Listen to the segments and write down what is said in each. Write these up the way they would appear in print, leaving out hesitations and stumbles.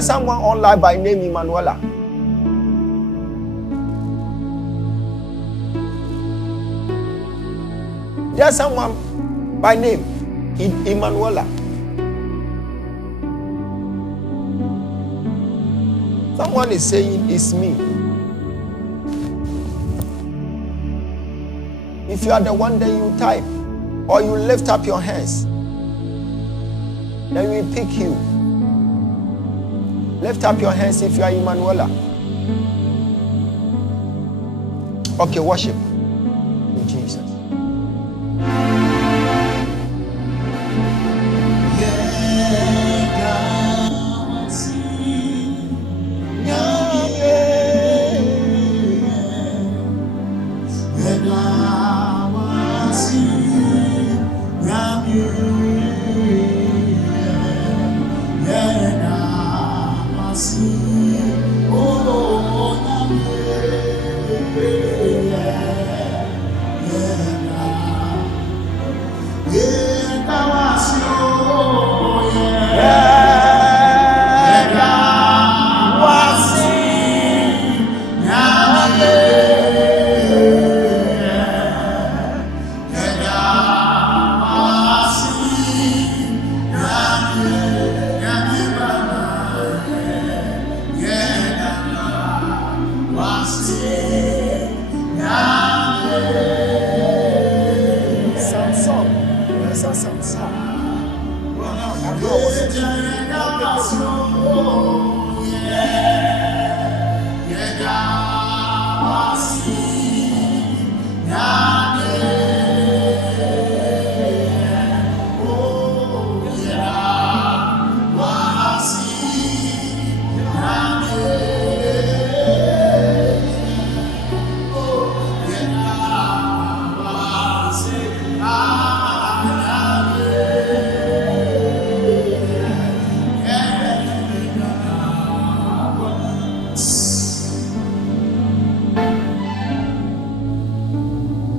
there someone online by name Emanuela? There's someone by name Emanuela. Someone is saying it's me. If you are the one, then you type or you lift up your hands. Then we pick you. Lift up your hands if you are Emanuela. Okay, worship in Jesus.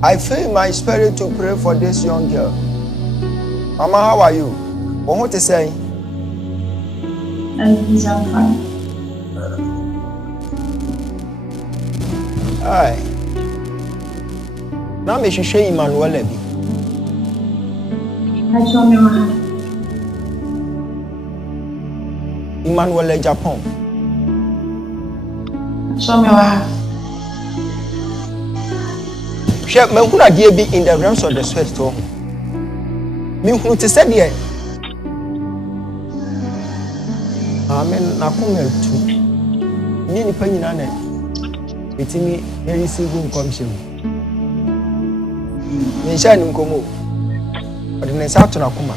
I feel in my spirit to pray for this young girl. Mama, how are you? What to say? I'm fine. Hi. Now me should show Emmanuel Ebi. I show me my Emmanuel Japan. Show me what. Share me who are be in the realms of the sweat to me who to say there. Amen. Na come tu. Me ni panyi na na. Etimi e receive commission. Me sha ni nkomo. Ode ne sa to na kuma.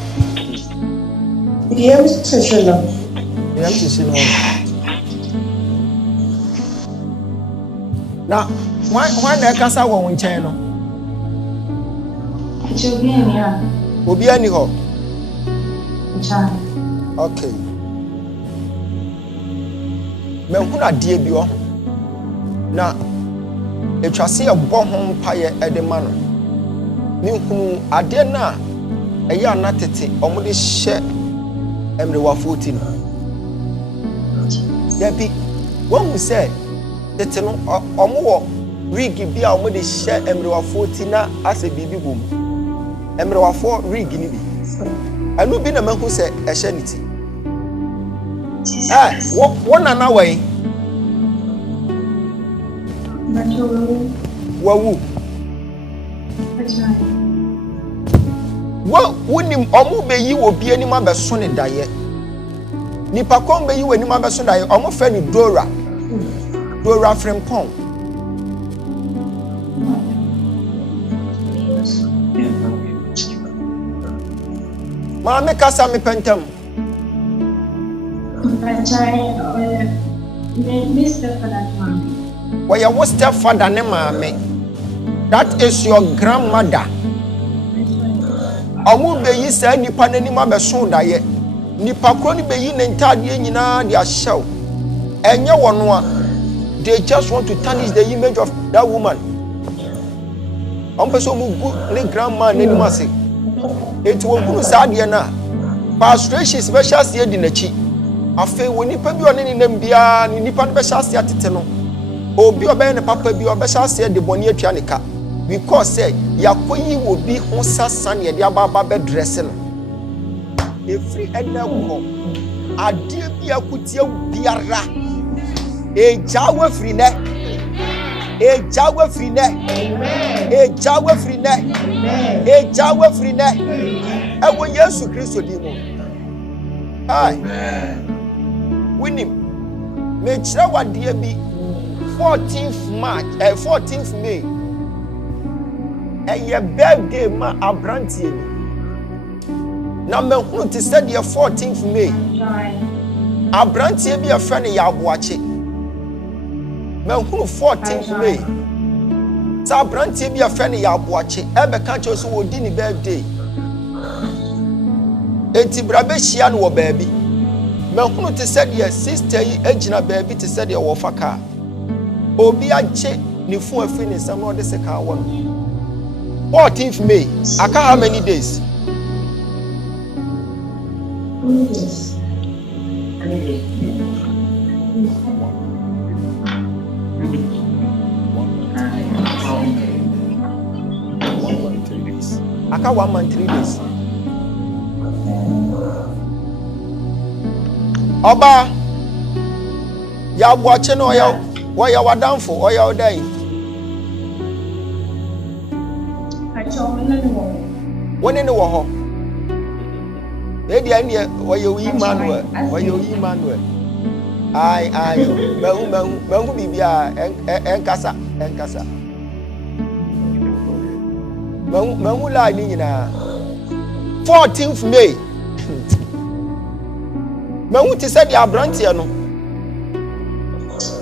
Yem seselo. Yem seselo. Na why na kasa wo nchen no? Obi ani ho. Okay. Me hu na die bi ho. Na etwase e bo ho mpaye e de ma no. Me hu ade na eya anatete omode hye emrewafo ti no. Ya bi won say tete no omo wo rig bi a omode hye emrewafo ti na ase bibi bom. Emrewafo rig ni bi. Anu bi na mahu se ehye ni ti. Wo na na wai. Wawu. Wo wonim omo beyi wo bi ani ma beso ne daye. Nipa kon beyi wani ma beso daye omo fe ni Dora. Dora Frempong. Ma me kasa me pentam. Mr. Father, Well, your stepfather ne maame. That is your grandmother. Omo beyi sa nipa nani ma beso daye. Nipa kro ni beyi ne ntade nyina de ahyew. Enye wono a they just want to tarnish the image of that woman. Person who go grandma nani ma say. It will go sad na. Pastration special here di nachi. Afe woni pa bi one ne nam bia ne nipa no be hya ase atete no. Obi obey ne papa bi obe hya ase de boni atwa ne ka. Because say yakoyi wo bi ho sasa ne de aba be dress no. Every enako adie bi akutie biara ejawe free ne. Ejawe free ne. Amen. Ejawe free ne. Amen. Ejawe free ne. Ewo Yesu Kristo di mo. Amen. Winim. Me kire wadie bi 14th May. Eye birthday ma abrantie ni. Na me hunu ti said the 14th May. Abrantie bi afa ne ya aboache. Me hunu 14th May. Sa abrantie bi afa ne ya aboache. Ebe ka cho so wodi ni birthday. Enti brabe hia no wo baabi. Me hunu ti said the sister yi agina baabi ti said the wo faka. Obi ache ni fu afi ni sam no de se ka wo. 14th May. Aka how many days? Yes. Aka 1 month 3 days. Oba ya boache no ya wadanfo oya odai. Wone ne wo ho. Edi anie oyo Emmanuel, Ai mahu bibia enkasa. Mahu la ni nyina. 14th May. Mahu ti said the abrantie no.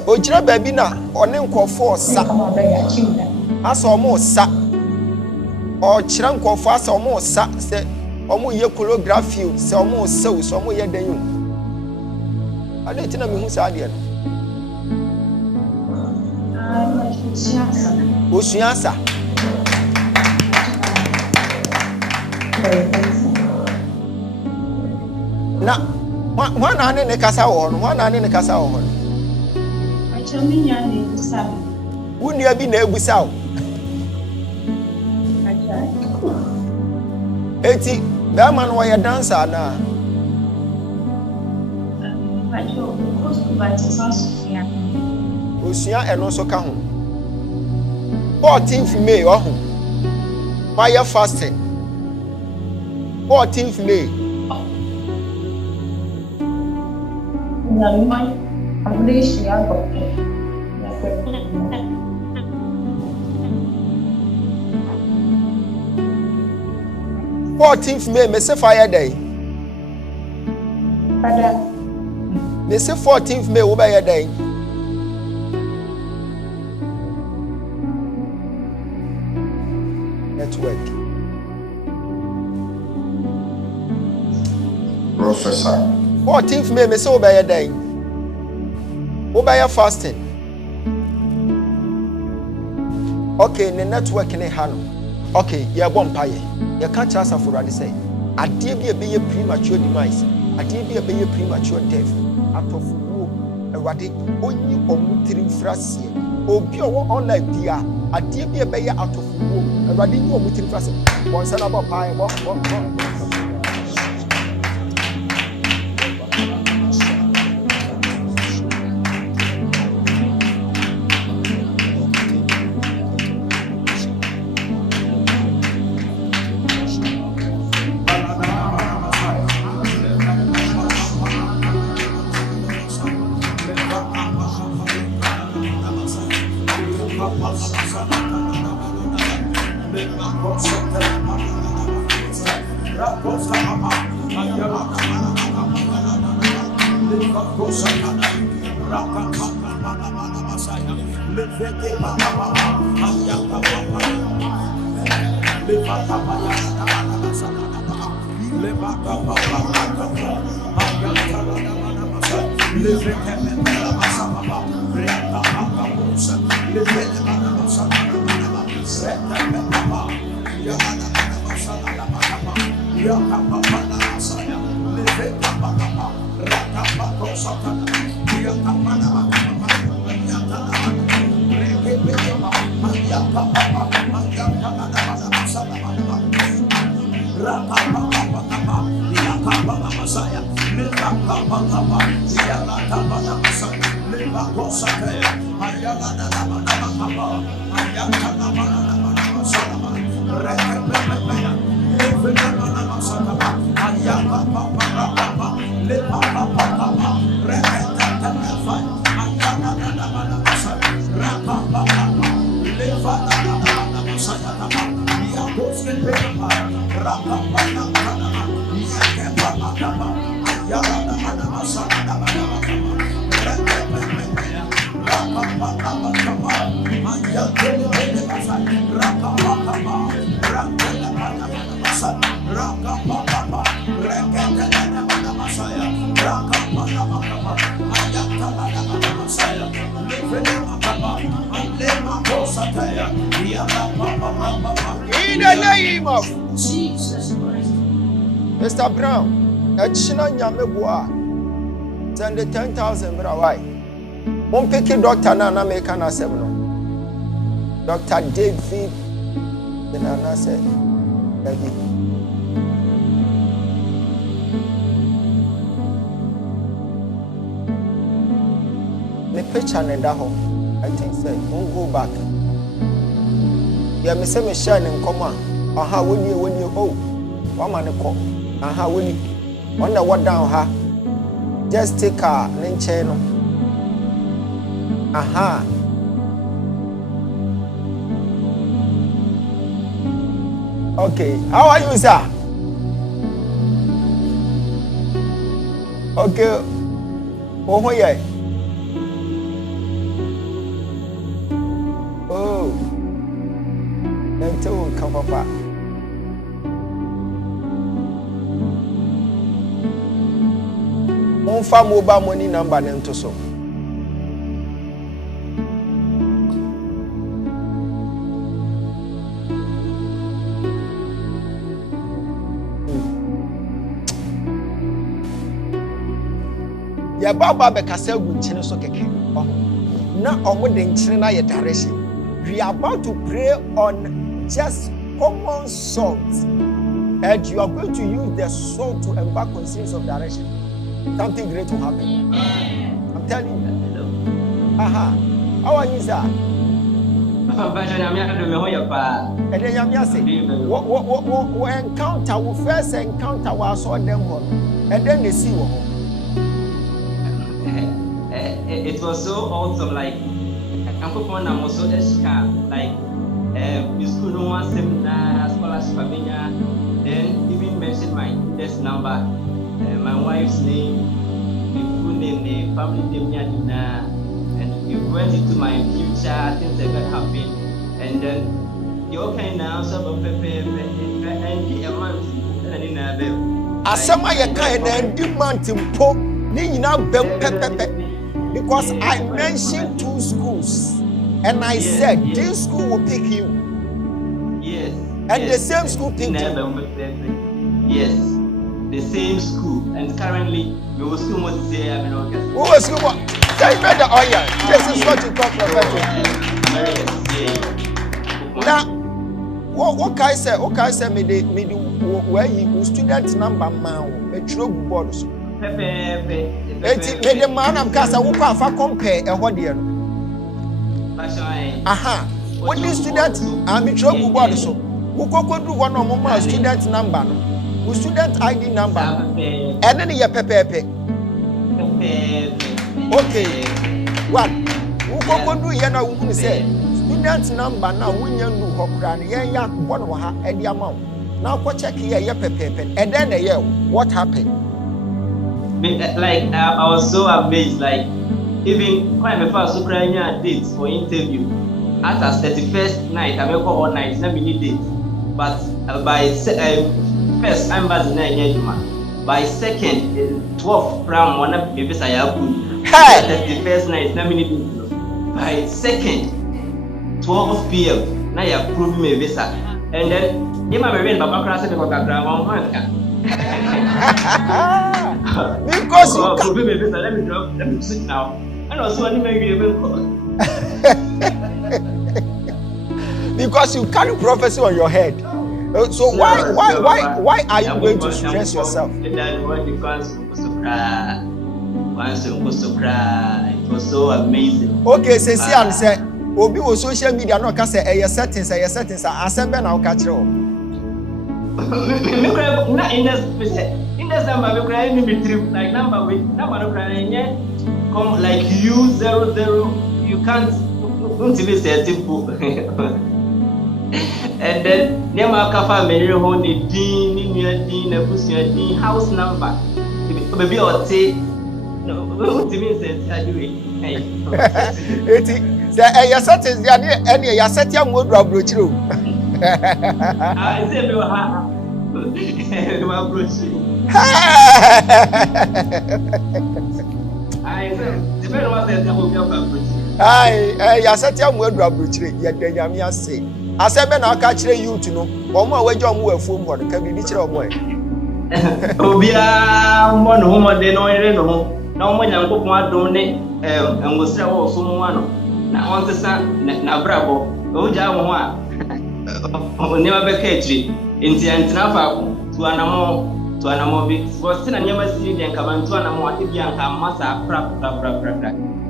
Ojira baabi na one nkofo sa. Asa omo sa. O kira nkofo asa omo sa se omo ye choreography se omo sew se omo ye dan yu. Ade tina me hu sa ade no. Osuasa. Na wana ane ne kasa wo no, Achominya ne busa. Wunua bi na ebusa wo. Eti bama no ye dancer na. Acho kostu ba ti sansuya. Osua eno so ka ho. 14th May ohu. Fire fasting. 14th May. Na mimai abreshi yako. 14th May, me say fire day. Pada. Me say 14th May, wo ba ye day. Network. Professor. 14th May, me say wo ba ye day. Wo ba ye fasting. Okay, the network ne ha no. Okay, ye bom paye. Ye can't transfer for what they say. A dear be a premature demise. A dear be a premature death. Out of war, a radi, only or mutering frasi. Or be online dear. A dear be a out of war, a radi or mutering frasi. One son about pie, walk. In the name of Jesus Christ. Mr. Brown, China Nyameboa, send the 10,000 brawai. One picky doctor na make an assembly. Dr. David, the Nana said, the picture and that home, I think, said, won't go back. Yeah, me say me shine in common. Aha, when you oh, one man call. Aha, when you wonder what down ha. Just take a channel. Aha. Okay, how are you, sir? Okay. Oh, yeah. Oh. Until we come up. Monfa mobile money number nento so. Ya baba be kasa gu nchene so keke. Na omo de nchene na ye direction. We are about to pray on just common salt. And you are going to use the salt to embark on series of direction. Something great will happen. I'm telling you. Aha. How are you, sir? And then you say, what encounter, we first encounter, we saw them one. And then they see what. It was so awesome, like, I'm also like, the school no one seminar, scholarship, then even mentioned my desk number, my wife's name, the full name, the family name, and you went into my future, things that got happen, and then you okay now, so and the amount, and in a bell. As some of your kind and demand to poke, because I mentioned 2 schools, and I said this school will pick you. Yes. And the same school picked you. Yes. The same school. And currently, we will school must say, who was school? Say better, oh yeah. This is what you call professional. Now, what can I say? What can I say? Me do where you student number man, a true board. Eti me the man am kasa wo kwa fa compare e ho de no. Aha. What the student am tro bu board so. Wo kokodu ho no mo student number no. Wo student ID number. Ene ne ye pepepe. Okay. What? Wo kokodu ye na wo hunu say student number na wo nya nu ho kra ne ye ya bo no ha e de ama wo. Na ko check ye pepepe. E den na ye what happened? Like I was so amazed, like even when I first so crying dates for interview after 31st night I wake up all night na me date, but by first I'm bad na by second 12 round one of me visa ya good. Hey, 31st night na me date, by second 12 p.m. na ya approve me visa, and then you my friend Papa Krasa me ko kakra one because you can't. Let me sit now. And also, because you carry prophecy on your head. So why are you going to stress yourself? It was so amazing. Okay, say and say, Obi was social media no can say settings, assemble now catch you. In this number, we crying in trip like number with number crying yet come like U00. You can't even say a typo. And then Nema Kafa Mary Honey Dean, a Dean house number. Maybe I'll say no, what do you mean? I do it. Eti say ya set is ya ne ya set ya modu abrochire o. I say me ha. My abrochire. I say the better one say the whole abrochire. Ai ya set ya modu abrochire ya danyame ase. Ase be na aka kire youth no. Omo a waje omo afuom ho ka bibi kire omo e. Obia mo no mo de no ire no. Na omo nyankopon adom ne ngosira wo so mo ano. Na on sesa na brabo. Oja mo ho a. Onema beka etri. Enti antina fa ko. Tu anamo bi. Wo se na nyama si de nka man tu anamo ate bi anka masa pra.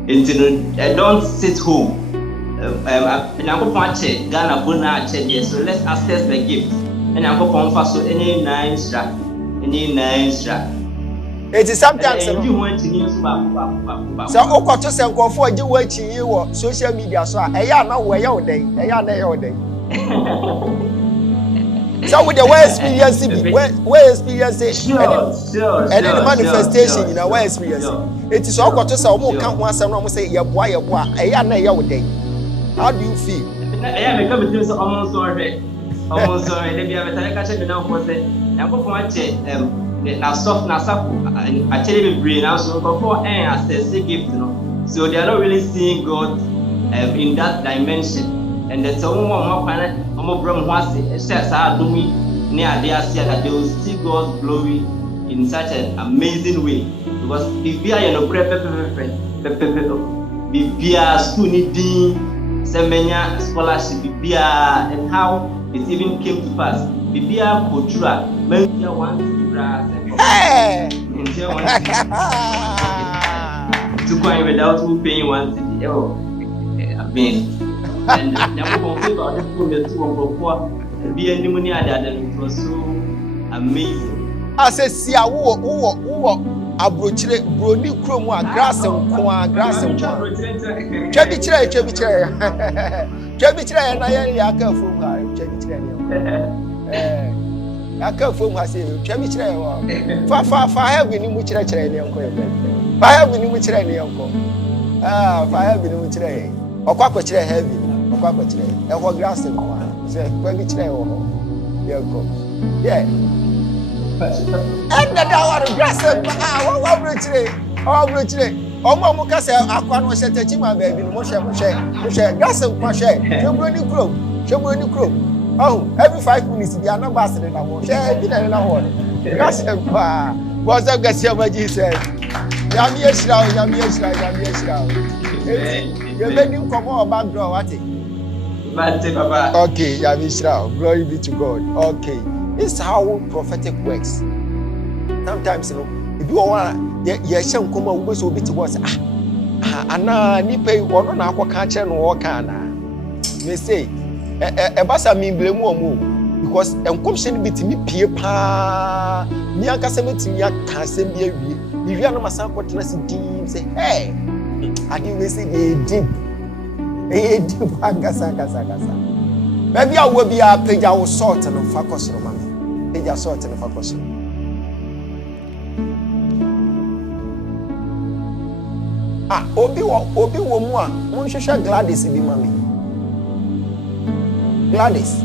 Enti no don't sit home. Nyankopon ache Ghana bona ache there, so let's access the gift. Nyankopon fa so any nice. It is sometimes so okoto se nkofo agi wachi wo social media so eya na wo eya odan eya na eya odan. So with the way experience and the manifestation in our experience, it is okoto se omo kan ho asem no omo say yeboa eya na eya odan. How do you feel? Eya me come to say omo sorry dey be better ka che me na ko say Nyankopon ache na soft na sapo actually be brain now so for access gift no, so they are not really seeing God in that dimension, and that's all more plan omo brom ho ase sa adumi ne ade ase that they will see God's glory in such an amazing way, because bibia you know bibia school ni din semenya scholarship bibia, and how it even came to pass bibia kodura mentia one brass to go without paying one city. Oh, I mean, and never complain about the food that you want be any money at that, and it was so amazing. I said, see, I woo abrochire broni krom a grass and Chebichire na ya ka fom ha chebichire ne aka fom ha say chebichire wa fa have ni mu chire ne enko fa have ni mu chire ne enko fa have ni mu chire okwa chire heavy okwa chire e ho grass nko say kwa bi chire wo ye enko yeah and that our grass wa chire omo ka say akwa no hye tachi ma ba bi no mo hye grass nko hye chebroni kro oh every 5 minutes bi anagba asere na wo hye bi na wo grass nko was that gasi ama Jesus yami yeshira you made him come on back door what Papa. Okay, yami yeshira, glory be to God. Okay, this is how prophetic works. Sometimes you know if you want ye shem kuma wo so bit was ana ni pay wono na akoka kire no wo ka na me say e basa mi blemu omo because enkomhye bit mi pie pa mi akasa metimi aka asem bi awie mi wi anoma san kwotena se dim say hey adi we say e deep agasa maybe I will be a page our salt and focus no man page our salt and focus. Obi wo mu a won hwehwe Gladys bi mami Gladys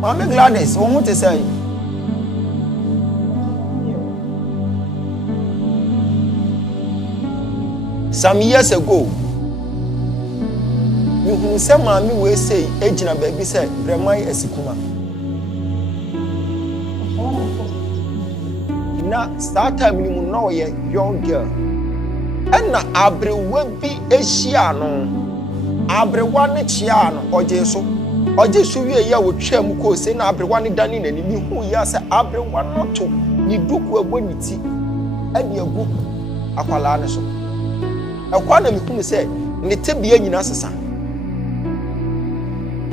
Mami Gladys won what to say. Some years ago, you say, Mammy, we say, Ejina baby said, Bremai Esikuma. Now, start time you know a young girl. And now, Abre will be a Shiano, Abre one Chiano, or Jesu, we are with Chemuko, saying Abre one Danny, and you who yes, Abre one or two, you do a bonity, and your book, Aqualanaso. Akwana mekunu se ne tebia nyina sesa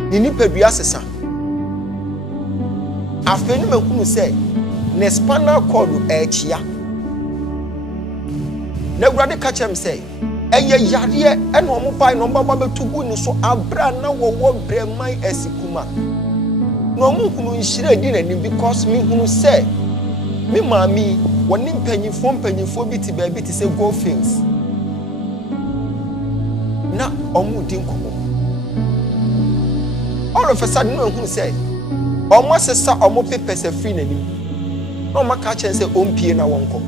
ne nipadua sesa afeni mekunu se ne spinal cord echia na Awurade ka kyerɛ me sɛ ɛyɛ yareɛ ɛna ɔmo bae na ɔmo aba bɛtugu ne so abra na wɔwɔ brɛman asikuma na ɔmo hunu nhyira di n'anim because me hunu sɛ me maame wɔne mpanyinfoɔ bi te baabi te sɛ gold fields na ɔmo di nkɔmɔ all of a sudden no hunu sɛ ɔmo asesa ɔmo papers afiri n'anim na ɔmo aka kyerɛ sɛ ɔmpie na wɔnkɔ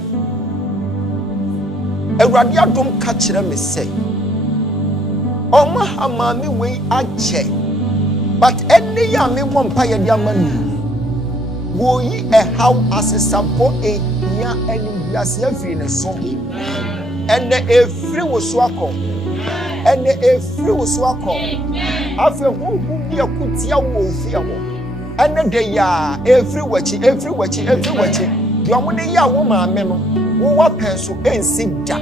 Awurade adom ka kyerɛ me sɛ ɔmo ha maame wei akyɛ but ɛne yɛ a memmɔ mpa yɛ de ama no woyi ɛhaw asesabɔ ehia animguase afiri ne so ɛnɛ efiri wo so akɔ ɛnɛ efiri wo so akɔ afei honhom bi akutia wo ofie hɔ ɛnɛ de ya efiri wachi deɛ ɔmo de yɛ a wo maame no wo wapɛ so ensi da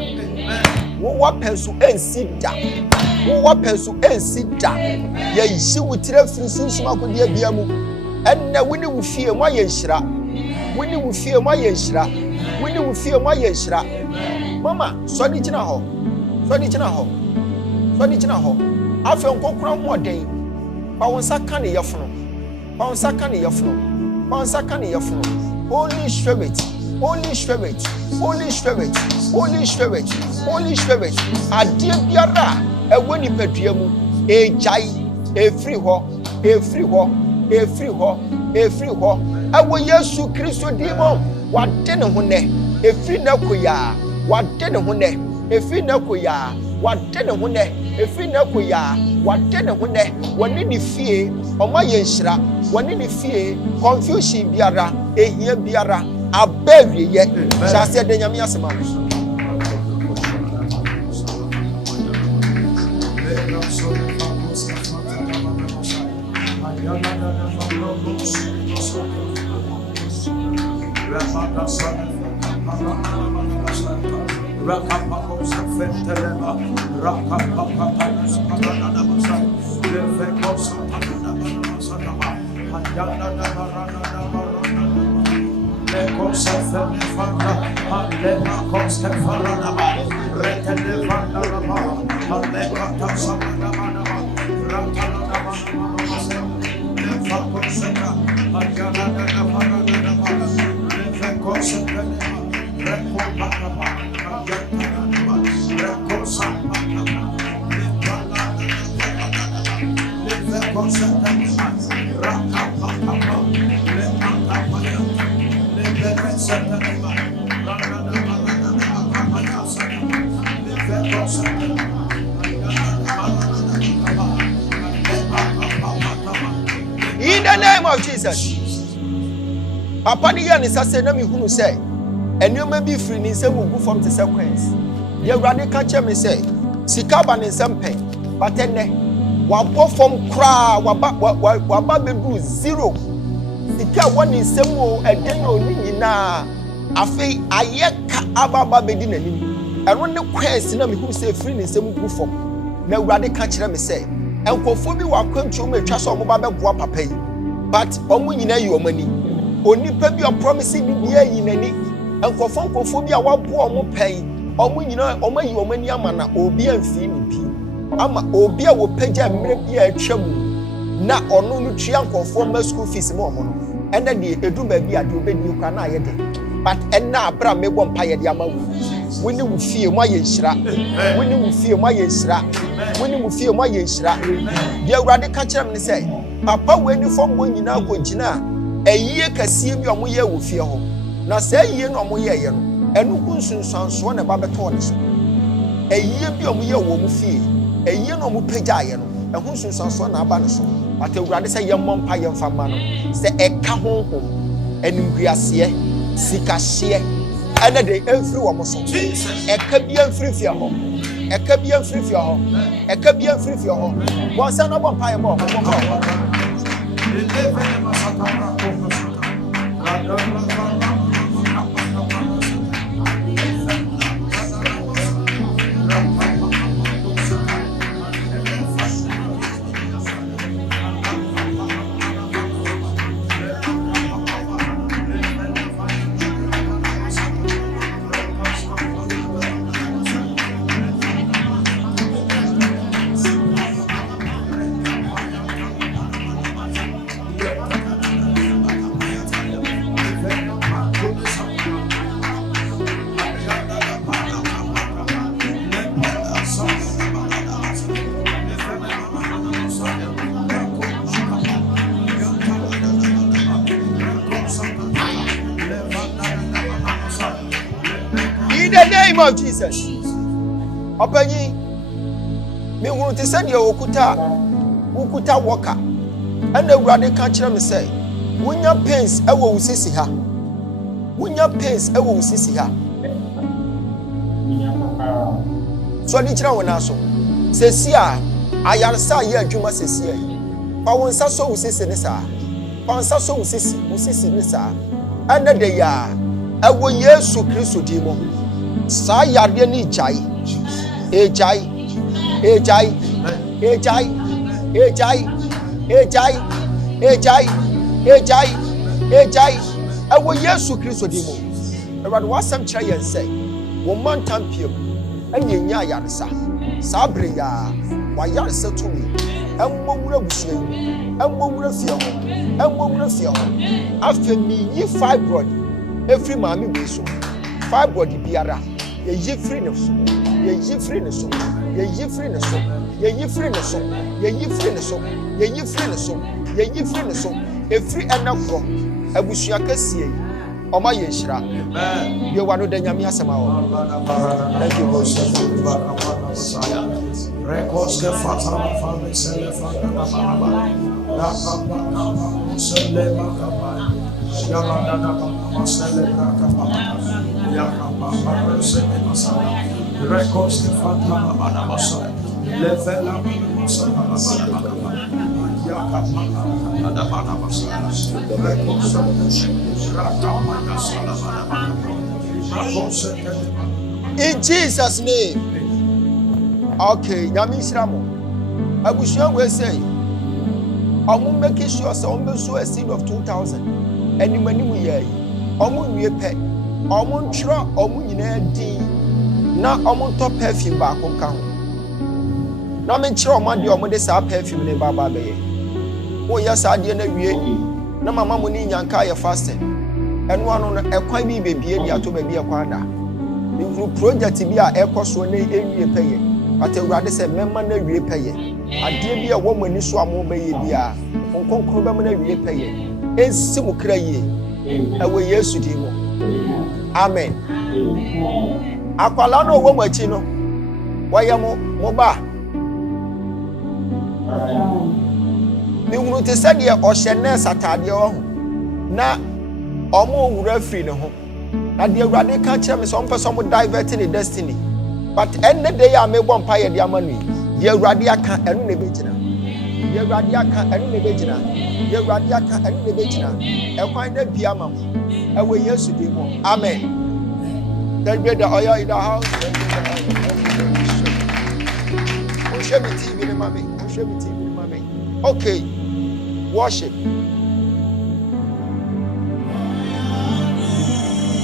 yɛ yi wo tire firi sunsun akɔdeɛ bia mu ɛnɛ wo ne wo fie mo ayɛ nhyira mama sɔde gyina hɔ afɛ nkɔkora ho ɔden ba wo nsa ka ne yɛfono Holy Spirit adeɛ biara ɛwɔ nipadua mu egyae efiri hɔ ɛwɔ Yesu Kristo din mu wade ne ho nɛ efiri na koyaa wade ne ho nɛ wɔne ne fie ɔma yɛ nhyira wɔne ne fie confusion biara ehia biara abɛwieyɛ hyɛ aseɛ de nyame asɛm In the name of Jesus. Papa ni ya ni sase na mi hunu sɛ enoma bi firi ni nsɛm ogu fam te sequence. Ye Awurade ka kyerɛ me sɛ sika ba ni nsɛm pɛn batɛnɛ wabɔ fam kra waba bedu zero. Sika wɔ ni nsɛm o ɛden o ni nyinaa afei ayɛ ka ababa bedi n'anim. Ɛno ne quest na mi hunu sɛ firi ni nsɛm ogu fam. Na Awurade ka kyerɛ me sɛ enkofo bi wa kwantuo me twa so omo ba bɛboa papa yi but omo nyina yi omani onipa bi o promise bi bia yi nani enkofo bi a waboa omo pɛi omo nyina omo yi omani ama na obi amfi ni bi ama obi a wo pagya mmerɛ bi a atwa mu na ɔno no tua nkofo ma school fees mo omo no ɛna de edu ba bi ade obedi kwa na ayɛ de but ɛna abra mebɔ mpa yɛ de ama wo woni wo fie mo ayɛ nhyira de Awurade ka kyerɛ me sɛ papa we ni fam bo nyina ko gyina ayie kasie bi omo yɛ wo fie ho na sɛ ayie no omo yɛ no ɛno ku nsunsuanso na ba bɛtɔ ne so ayie bi omo yɛ wo mu fie ayie no omo pagya ayɛ no ɛho nsunsuanso na aba ne so but Awurade sɛ yɛmmɔ mpa yɛ mfa ma no sɛ ɛka honhom animguaseɛ sikahyeɛ ɛna de ɛmfiri wɔ mo so ɛka bi ɛmfiri fie hɔ wɔn sɛ na bɔ mpa yɛ bɔ of Jesus. Openyi me hunu te sɛ deɛ wokuta wɔka ɛna awurade ka kyerɛ me sɛ wonya pains ɛwɔ wo sisi ha. Wonya pains ɛwɔ wo sisi ha. So di kyerɛ wo na so. Sesi a ayaresa yɛ adwuma sesi a. Fa wo nsa so wo sisi ne saa. Fa nsa so wo sisi ne saa. Ɛna de ya ɛwɔ Yesu Kristo di mu. Saa yadeɛ ne gyae. Ejai ɛwɔ Yesu Kristo di mu. Awurade wasɛm kyerɛ yɛn sɛ wo mantam piem ɛne nya ayaresa. Saa bere ya wayaresa tumi ɛmmɔ wura busua yi ɛmmɔ wura fie ho afɛ mi yi fibroid efiri maame bi so fibroid biara yɛyi firi ne so yɛyi firi ne so efiri ɛna korɔ abusua kɛseɛ yi ɔma yɛ nhyira yɛ wa no da nyame asɛm awɔ. Thank you Holy Spirit. Records ke fatara fame sele fata baba la papa sele baba ya la da baba sele baba ya papa sele masala records ke fatara baba masala levela masala baba ya papa da baba masala records in Jesus name. Okay, nyame nhyira mo. Abusua we say omo make sure say omo so a seed of 2000 animani mu yai omo nwie pɛ omo ntwero omo nyina din na omo to perfume ba ko ka ho na me nkyere omo de omo de saa perfume ne ba bɛyɛ wo ya saa de na wie na mama mo ni nyanka yɛ fasting ɛno ano no ɛkwan bi bebie di ato ba bi ɛkwan da me hu project bi a ɛkɔ ne ewie pɛyɛ but awurade sɛ memma na wie pɛyɛ adeɛ bi a wɔ mo ani so amo bɛyɛ bia nkonkron bɛma na wie pɛyɛ ensi mo kra yie ɛwɔ Yesu din mu amen. Akwala no wɔ mo akyi no wɔyɛ mo ba me hunu te sɛ deɛ ɔhyɛ nurse ataadeɛ wɔ ho na ɔmo wura firi ne ho na deɛ awurade ka kyerɛ me sɛ ɔmpɛ sɛ ɔmo divert ne destiny. But end the day I may bomb pie the amani. Ye radiaka and nebejina. Ye radiaka and nebejina. Ye radiaka and nebejina. A kind of piama. And we used to do more. Amen. Then get the oil in the house. Show me TV, mommy. Show me TV, mommy. Okay. Worship.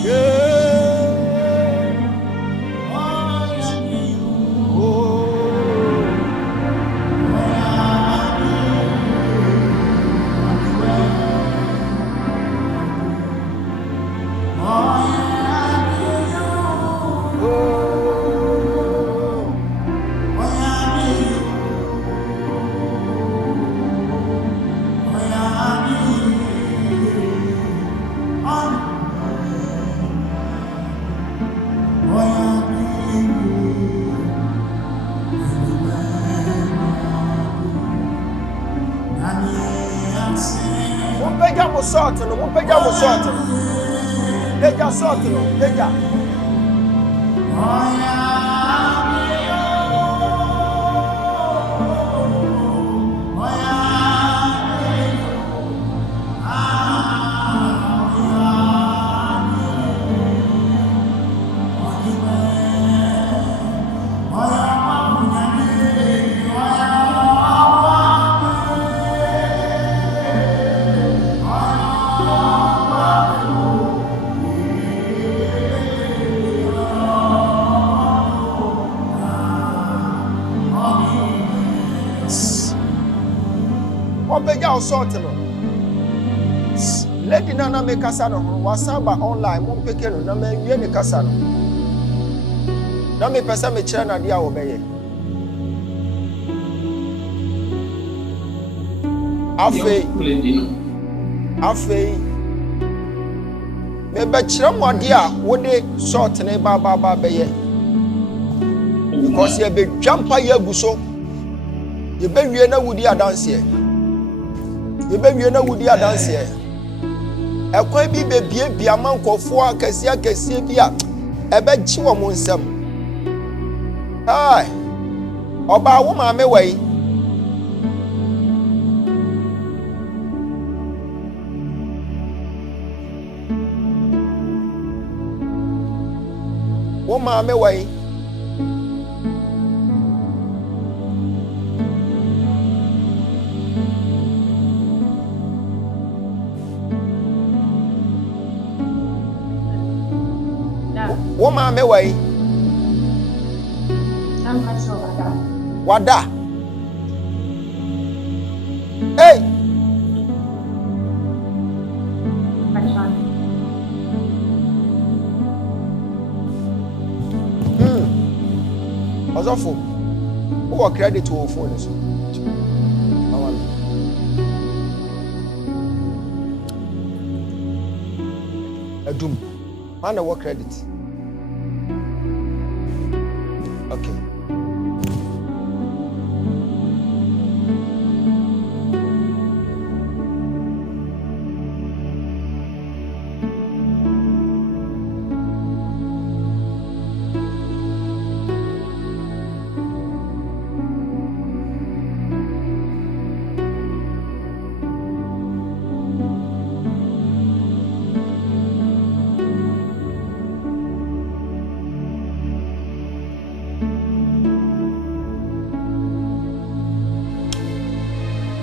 Yeah. Sort no lady na me kasa no wasaba online mo peke no na me wie ne kasa no na me pesa me kire na dia wo beye afei me be kire mo ade a wo de sort ne ba beye because you be jumper ye guso. You be we na wudi dance here. You be we na wudi dance here. Ekwan bi bebie bia mankofo akese bi a ebe ji wo mo nsam. Ai. Oba wo ma me wai. Wo ma me wai. Wo ma me wai. Wada. Hey. Ozofo. Who credit to phone so. Adum. Man what credit? Okay.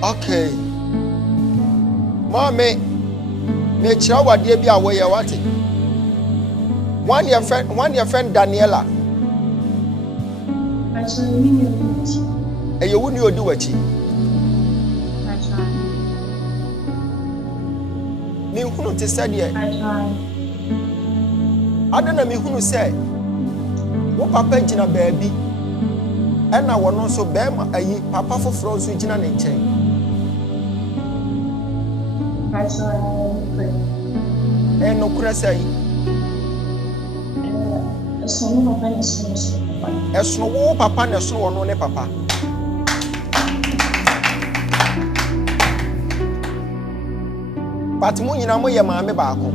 Okay. Mommy, me chira wade bi a wo ye wate. One your friend Daniela. Actually, me E ye wuni odi wachi. Me hunu te said ye. Adana me hunu say. Wo papa gina baabi. E na wo no so bema ayi papa foforo so gina ne nchen. No kura say. Esono wo papa na esono wono ne papa. But mu nyina mo ye maame baako.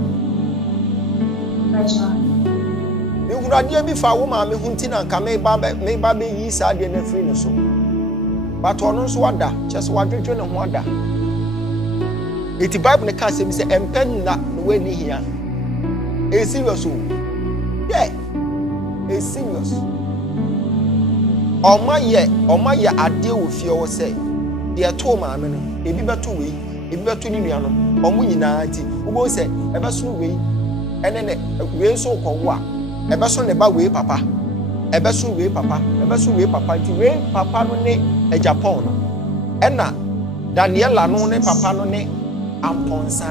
Me hunu ade bi fa wo maame hunti na nka me ba be yi sa ade na free no so. But ono so wada, chese wadwedwe ne ho ada. Iti Bible ne ka se bi se empen na we ni hia. E serious o. Yeah. E serious. Oma ye ade wo fie wo se. De to maame no, ebi beto we, ebi beto ni nua no. Omo nyina ti. Ubo se e beso we. Ene ne we so kowo a. E beso ne ba we papa. E beso we papa. E beso we papa ti we papa no ne e Japan no. Ena Daniela no ne papa no ne Amponsa.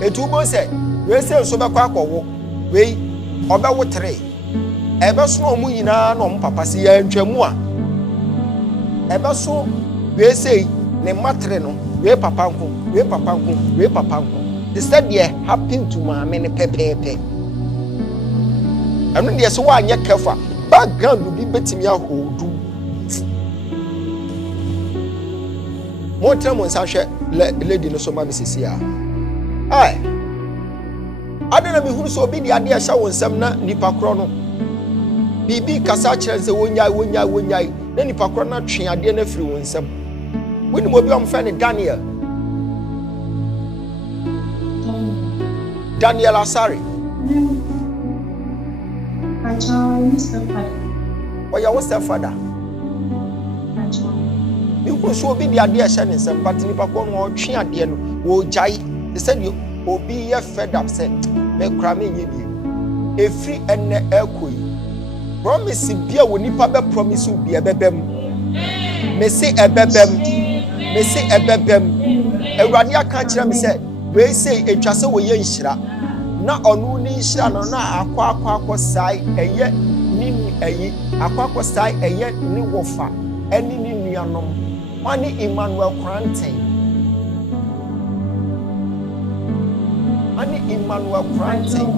Etubo se we se so be kwa akwo we obe wo 3 ebe so omu nyina no papa se ya ntwamu a ebe so we se ne matre no we papa nko we papa nko we papa nko they said there happen to maame ne pepepe anu de so wa anya kefa background bi betimi ahodu mo tremo nsa hwe lady no so ma mesisi a ai adena mi hunu so obi de ade a hya wonsam na nipa kro no bibi kasa kire se wonyai na nipa kro na twe ade na firi wonsam woni mo bi am fa ne Daniel Asari Oya wo stepfather mi hunu so obi de ade a hya ne nsam but nipa kro no twe ade no wo jai they said you obi ye fed up said me kra me nye bi efri enne ekoi promise bia wo nipa be promise obi ebebem me say ebebem ewrade aka kira me say we say etwa se wo ye nhira na onu ni nhira no na akwa sai eye ni eyi akwa sai eye ni wofa eni ni nuanom mani Emmanuel Quarantine Ani Emmanuel Quarantine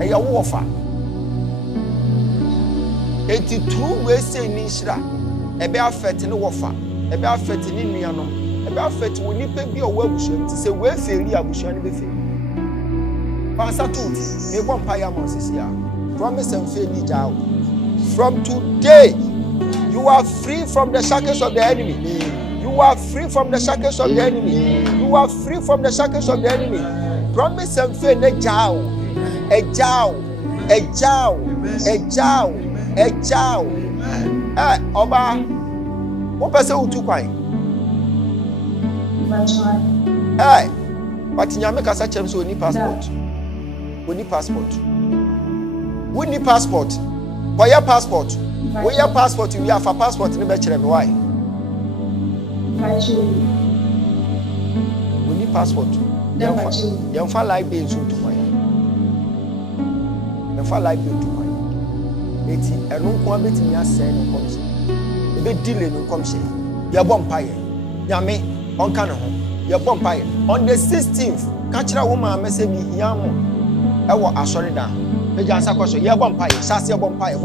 ɛyɛ wo wɔfa enti turu wei sei ni nhyira ɛbɛ afɛte ne wɔfa ɛbɛ afɛte ne nuanom ɛbɛ afɛte wo nipa bi a ɔwɔ abusua nti sɛ wei fɛri abusua no bɛfɛri pansa tuuti mebɔ mpa yɛ ama osisi a promise and fail ni gyawo from today you are free from the shackles of the enemy. You are free from the shackles of the enemy. You are free from the shackles of the enemy. Promise and faith, a jow. Oba, what person who took wine? But in America, such as we need passport. We need passport. We need passport. For your passport. We your passport, you have a passport in the bachelor. Why? We need passport. You find life being so to my. You find life being to my. Eti, and no one betting your saying no comes. A bit dealing no comes. Your bonfire. Yame, on Canaho. Your bonfire. On the 16th, catch a woman message me, Yamo. I will assure it down. The Jansa question, your bonfire, Sassia bonfire.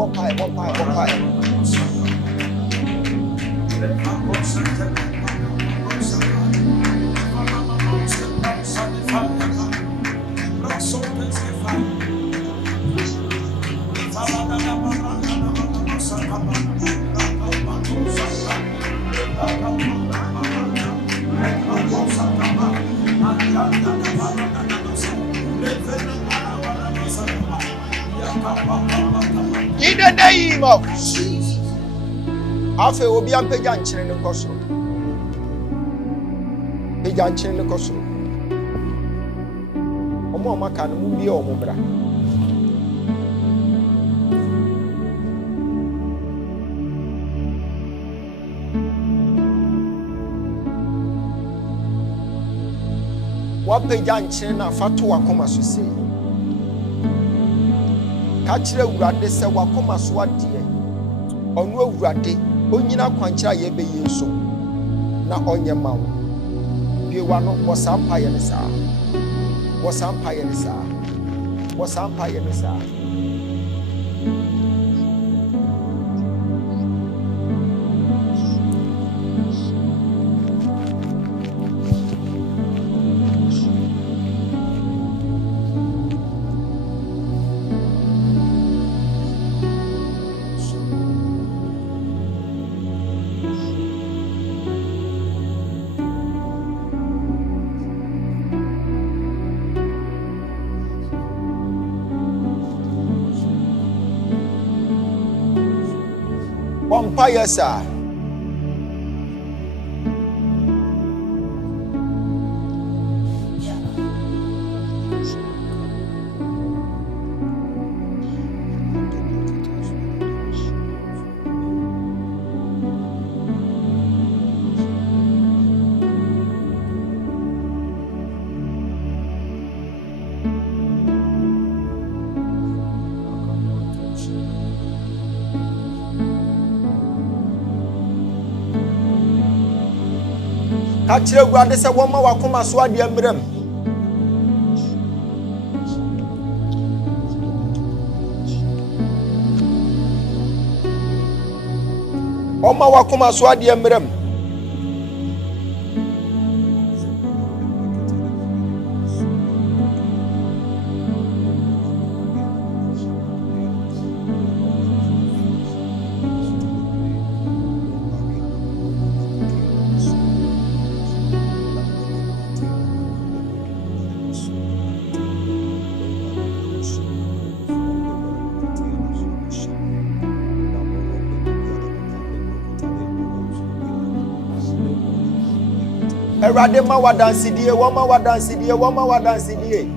In the name of Jesus. Afe obi ampeja nkyere ne kosoro. Peja nkyere ne kosoro. Omo maka no mu bia omo bra. Wa peja nkyere na fato akoma so sei. Ka kire Awurade sɛ wakoma so adeɛ ɔno Awurade onyina kwankyerɛ a yɛbɛyɛ so na ɔnyɛ ma wo biewa no wɔsampa yɛ ne saa Empire, sir. Kachire Awurade sɛ wɔma wakoma so adeɛ mmerɛm. Wɔma wakoma so adeɛ mmerɛm. Awurade ma wadansidie, wɔma wadansidie.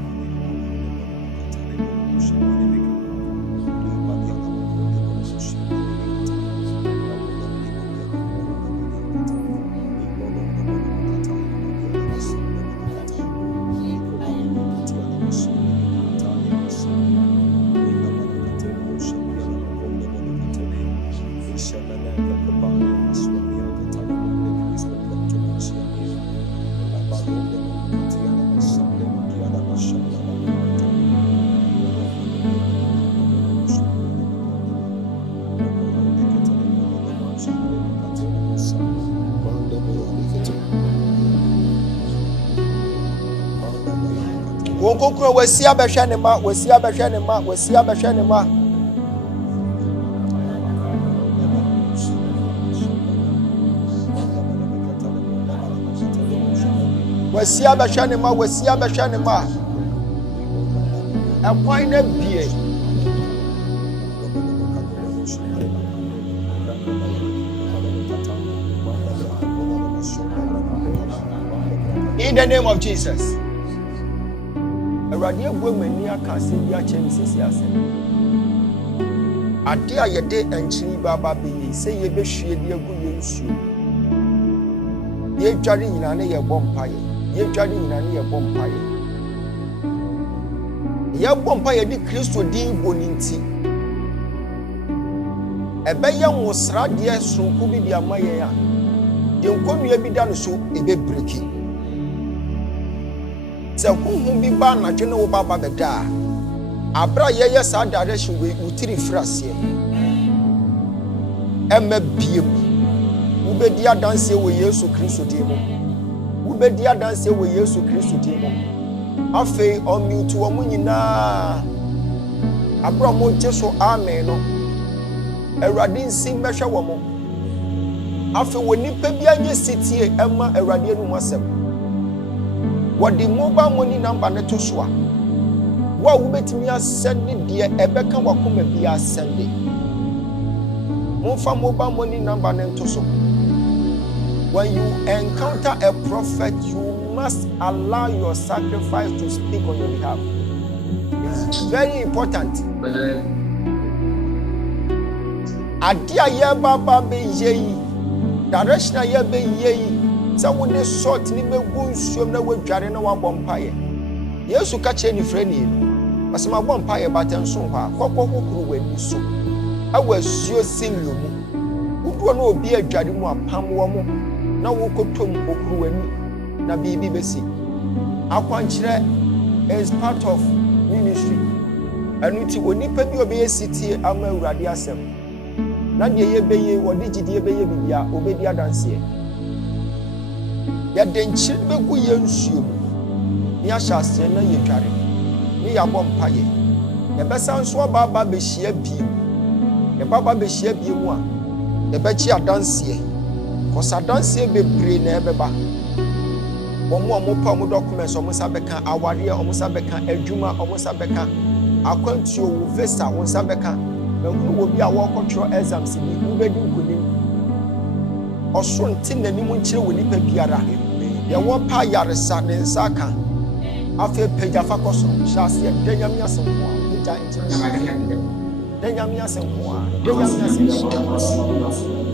Wonkokro wasi abɛhwɛ ne ma, wasi abɛhwɛ ne ma, wasi abɛhwɛ ne ma. Wasi abɛhwɛ ne ma, wasi abɛhwɛ ne ma. Ɛkwan na bie. In the name of Jesus. Awurade ebu mani aka asɛm bi akyɛ me sisi asɛm. Ade a yɛde nkyiri baba bɛyi sɛ yɛbɛhwie de agu yɛ nsuo. Yɛdware nyina ne yɛbɔ mpaeɛ. Yɛdware nyina ne yɛbɔ mpaeɛ. Yɛbɔ mpaeɛ de Kristo din bɔ ne nti. Ɛbɛyɛ nwosradeɛ sonko bi de ama yɛn a deɛ nkonnua bi da no so ɛbɛbreki. Sɛ honhom bi ba anadwo ne wo baba bɛda a abra yɛyɛ saa direction wei wotiri firi aseɛ. Ɛmɛ biem. Wobɛdi adanseɛ wɔ Yesu Kristo din mu. Wobɛdi adanseɛ wɔ Yesu Kristo din mu. Afei ɔmute wɔ mo nyinaa. Abra mo gye so amen no. Awurade nsi mmɛhwɛ wɔ mo. Afei wɔ nipa bi anya sitie ɛma Awurade anum asɛm. Wɔde mobile money number ne to so a wo a wobɛtumi asɛnde deɛ ɛbɛka wakoma bi asɛnde. Momfa mobile money number ne to so. When you encounter a prophet, you must allow your sacrifice to speak on your behalf. It's very important. Ade a yɛbaba bɛyɛ yi, direction a yɛbɛyɛ yi, sɛ wode salt ne bɛgu nsuom na woadware na woabɔ mpaeɛ. Yesu ka kyerɛ ne frɛni no, ɔsɛ mabɔ mpaeɛ bata nso hɔ a kɔkɔ hohoro w'ani so ɛwɔ asuo silio mu. Wodoɔ na obi adware mu apam wɔ mo na wokɔtɔm hohoro w'ani na biribi bɛsi. Akwankyerɛ is part of ministry. Ɛno nti onipa bi ɔbɛyɛ sitie ama Awurade asɛm. Na deɛ yɛbɛyɛ wɔde gyidie bɛyɛ bibia obɛdi adanseɛ. Yɛde nkyiri bɛgu yɛ nsuo mu. Ne ahyɛ aseɛ na yɛdware. Ne yɛabɔ mpaeɛ. Yɛbɛsa nso aba bɛhyia biem. Yɛbaba bɛhyia biem mu a yɛbɛkye adanseɛ. Kɔsa adanseɛ bebree na ɛbɛba. Wɔn a wɔpa wɔn documents wɔn nsa bɛka, awareɛ wɔn nsa bɛka, adwuma wɔn nsa bɛka, akwantuo wo visa wɔn nsa bɛka. Ɛhunu wɔ bi a wɔrekɔtwerɛ exams bi wobɛdi nkonim. Ɔsoro nte n'anim nkyerɛ wɔ nipa biara. Yɛwɔ pa yaresa ne nsa aka. Afei pagya fa kɔ soro hyɛ aseɛ dɛ nyame asɛm ho a wogya nkyerɛ. Dɛ nyame asɛm ho a dɛ nyame asɛm ho a.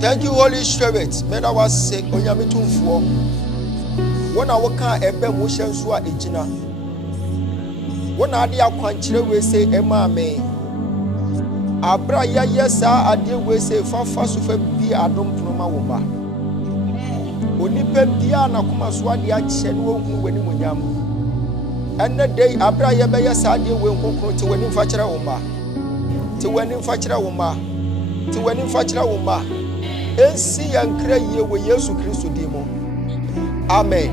Thank you, Holy Spirit. Meda was sick. Onyame tumfuo. Wona woka ebe mo hyenso a ejina. Wona ade akwankyere we say ema me. Abra ya yesa ade we say fafa so fa bi adom proma wo ba. Onipa bia na koma so ade akye no ohunu wani monyam. Enne day abra ya be yesa ade we nkonkro te wani mfa kyere wo ba. Te wani mfa kyere wo ba. Te wani mfa kyere wo ba. Ensi yankra ye wo Yesu Kristo di mo. Amen.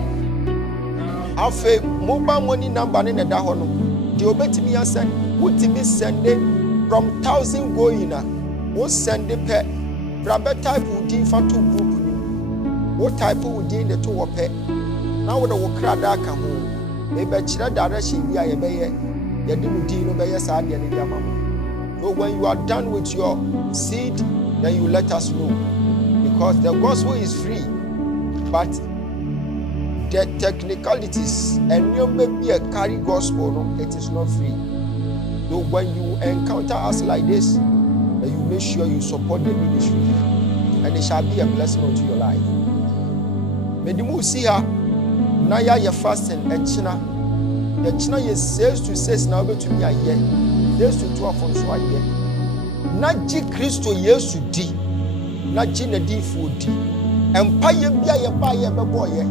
Afe mobile money number ne da ho no. De obetimi asend, wotimi sende from 1,000 going na. Wo sende pe. Brabe type udi fa to group ni. Wo type udi ne to wo pe. Na wo de wo kra da ka ho. E be kire direction bi a ye be ye. Ye de udi no be ye sa de ne diama mo. So when you are done with your seed, then you let us know. Because the gospel is free, but the technicalities and you may be a carry gospel, no, it is not free. So when you encounter us like this, you make sure you support the ministry, and it shall be a blessing unto your life. Medimu see her, Naya ye fasting and China. The China ye says to says now to me a year, says to 12 on so a year. Naji Christo yes to di, Naji na di food di. Empire be a buyer boy.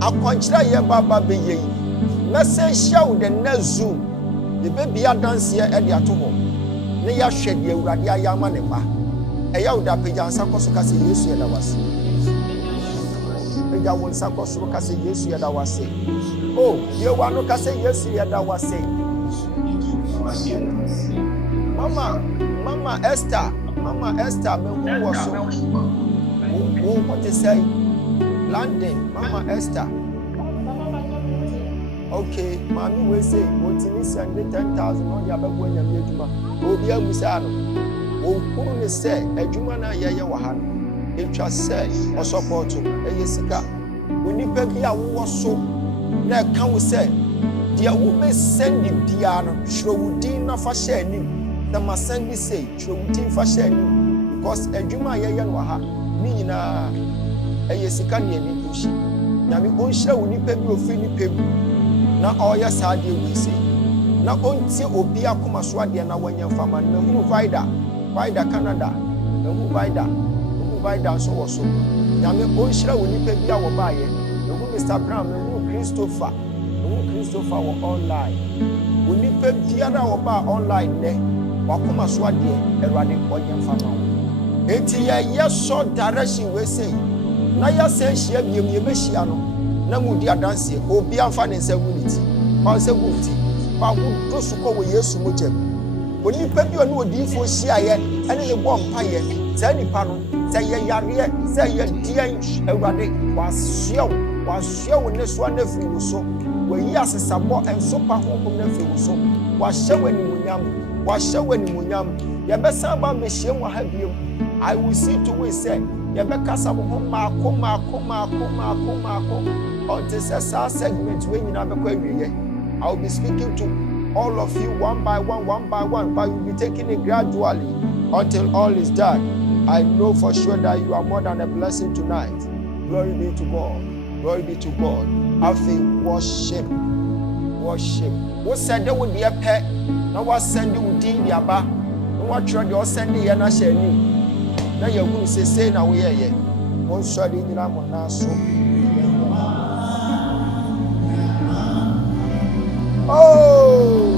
A contra ye baba be ye. Message show the next Zoom. The baby a dance here at the atomo. Ne ya shed ye radia yamanema. A yauda pejan sakosuka yes ya was. Peja won sakosuka yes ya was. Oh, you want to say yes ya was say. Mama Esther, me who was so. What to say? London, Mama Esther. Okay, mommy will say, what you send 10,000 on your back when you're Juma. Oh, dear Musano. Oh, who say, a Jumana Yaya Wahan. It just said, or support to a Yesica. When you baby, I was so. Now, can we say, dear woman send him piano, show dinner for sharing. The Masendi say, show dinner for sharing. Because a Juma Yaya Waha, Nina, a Yesica near Nipushi. Now, we won't show any baby or free baby. Na oya sade we say na onti obi akoma so ade na wanya fama na hu vida Canada na hu vida so wo so na me onhira woni pa bia wo baaye na hu Mr Brown na hu Christopher wo online woni pa bia na wo ba online ne wakoma so ade erade wanya fama enti ye so direction we say na ya say hia biem ye mehia no na mu di adanse obi amfa ne nsagulity konsegulity ba wo to suko wo Yesu mojam oni pa bi onu odifo hia ye ene ne bo mpa ye say nipa no say ye yare say ye dian awurade wasiew ne so na firi wo so wo yi asesabo enso pa honhom na firi wo so wahye wani munyam ye besa ba mehie wo ha biem I will see to we say ye be kasa wo mako until say segment we nyina be kwa wiye. I will be speaking to all of you one by one, but we'll be taking it gradually until all is done. I know for sure that you are more than a blessing tonight. Glory be to God. I feel worship. What said they would be a pet? Now what send you with the aba? No what tried your sending your national. Now you're going to say now we are here. One shot in your so. Oh!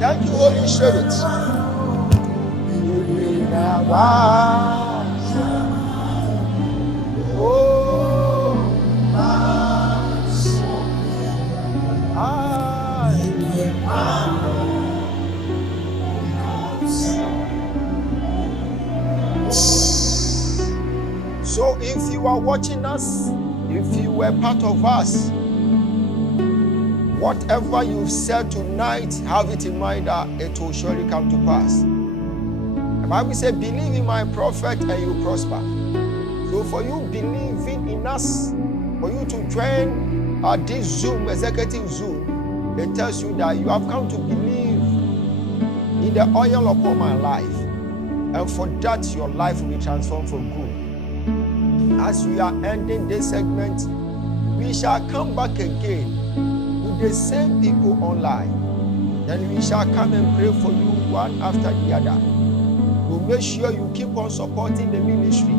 Thank you, Holy Spirit. So if you are watching us, if you were part of us, whatever you've said tonight, have it in mind that it will surely come to pass. The Bible says, believe in my prophet and you prosper. So for you believing in us, for you to join this Zoom, executive Zoom, it tells you that you have come to believe in the oil upon my life. And for that, your life will be transformed for good. As we are ending this segment, we shall come back again with the same people online. Then we shall come and pray for you one after the other. We'll make sure you keep on supporting the ministry.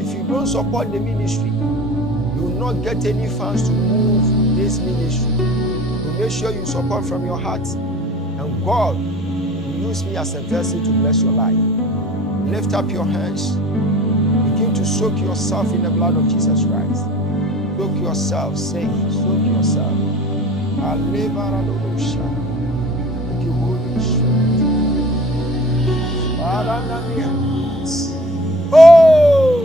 If you don't support the ministry, you will not get any funds to move this ministry. We'll make sure you support from your heart. And God will use me as a vessel to bless your life. Lift up your hands. Begin to soak yourself in the blood of Jesus Christ. Soak yourself, sing, soak yourself. Thank you, Holy Spirit. Oh,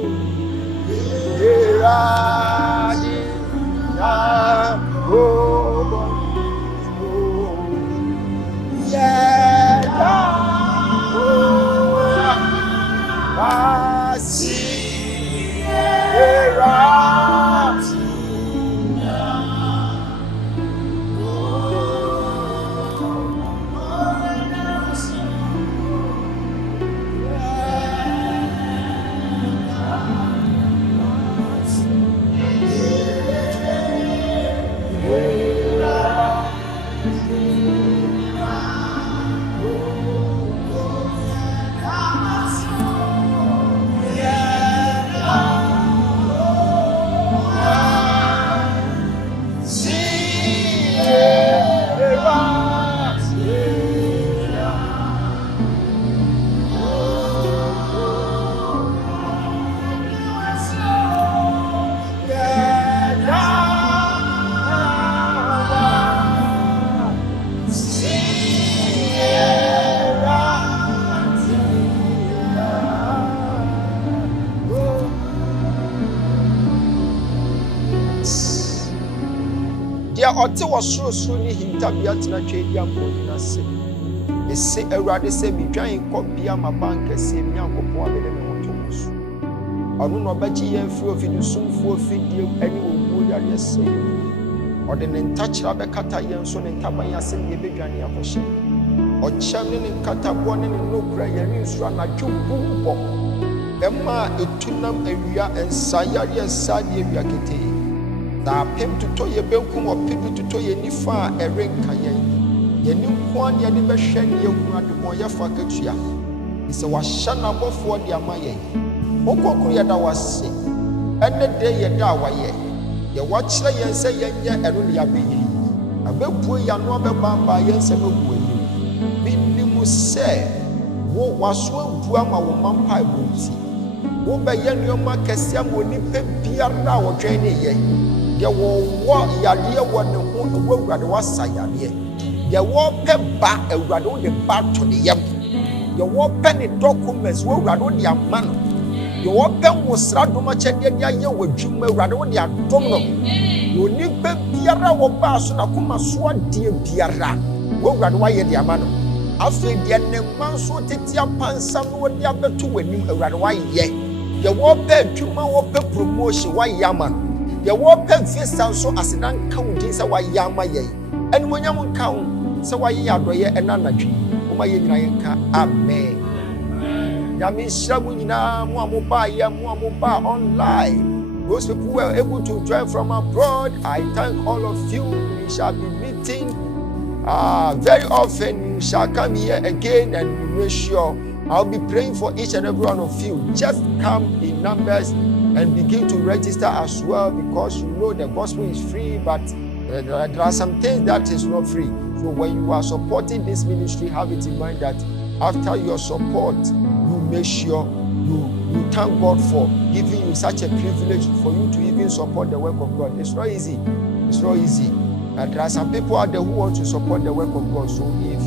Ɔte wɔ sorosoro ne hintabea tena twɛdi ampɔni ase. Ɛsɛ Awurade sɛ midwan kɔ bia ma bankɛseɛ mi Nyankopɔn abɛde me ho to mo so. Ɔno na ɔbɛgye yɛn firi ofidisumfoɔ fidie ɛne owuo yareɛ sɛ. Ɔde ne ntakyera bɛkata yɛn so ne ntaban ase ne yɛbɛdwane akɔhyɛ. Ɔkyɛm ne ne nkataboɔ ne ne nnokura yɛn nsuro anadwo bumbɔ. Ɛma etunam awia nsayareɛ nsadeɛ awia ketee. Na pem tuto ye benkum opidu tuto ye nifa a ɛrenka yɛn. Yɛni nko a ne yɛde bɛhwɛ ne yɛhu adebɔn yɛfa katua. Sɛ wahyɛ n'abɔfoɔ de ama yɛn. Wokɔkoro yɛda wase. Ɛne de yɛda a wayɛ. Yɛwakyerɛ yɛn sɛ yɛnyɛ ɛno ne yɛabɛyɛ. Abɛbue yɛano abɛbamba yɛn nsɛm agu anim. Menim sɛ wo waso abu ama wo ma mpaebɔ nti. Wobɛyɛ nneɛma kɛseɛ ama onipa biara a wɔdwɛn ne yɛ. Deɛ wɔwɔ yadeɛ wɔ ne ho ɛwɔ Awurade wasa yadeɛ. Deɛ wɔpɛ ba Awurade wode ba to ne yam. Deɛ wɔpɛ ne documents wɔ Awurade wode ama no. Deɛ wɔpɛ nwosra dom akyɛdeɛ de ayɛ wɔ adwuma Awurade wode adom no. Onipa biara a wɔbaa so n'akoma so adeɛ biara wɔ Awurade wayɛ de ama no. Afei deɛ ne mma nso tete apansam no wɔde abɛto w'anim Awurade wayɛ. Deɛ wɔpɛ adwuma wɔpɛ promotion wayɛ ama no. Deɛ wɔpɛ visa nso asedan ka wo din sɛ wayɛ ama yɛn. Animonyam nka wo sɛ wayɛ adɔyɛ ɛna anadwo. Woma yɛ nyina yɛnka amen. Nyame nhyira mo nyinaa mo a mobaayɛ mo a mobaa online. Those people who were able to join from abroad, I thank all of you. We shall be meeting very often. You shall come here again and we make sure I'll be praying for each and every one of you. Just come in numbers and begin to register as well, because you know the gospel is free, but there are some things that is not free. So when you are supporting this ministry, have it in mind that after your support, you make sure you thank God for giving you such a privilege for you to even support the work of God. It's not easy. It's not easy. And there are some people out there who want to support the work of God. So if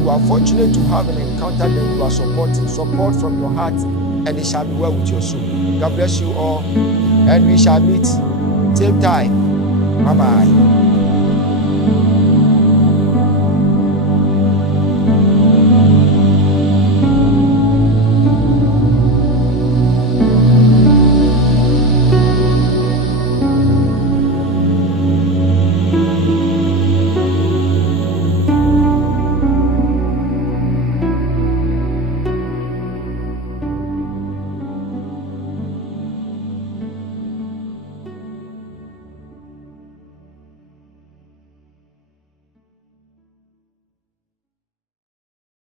you are fortunate to have an encounter, then you are supporting. Support from your heart, and it shall be well with your soul. God bless you all, and we shall meet same time. Bye-bye.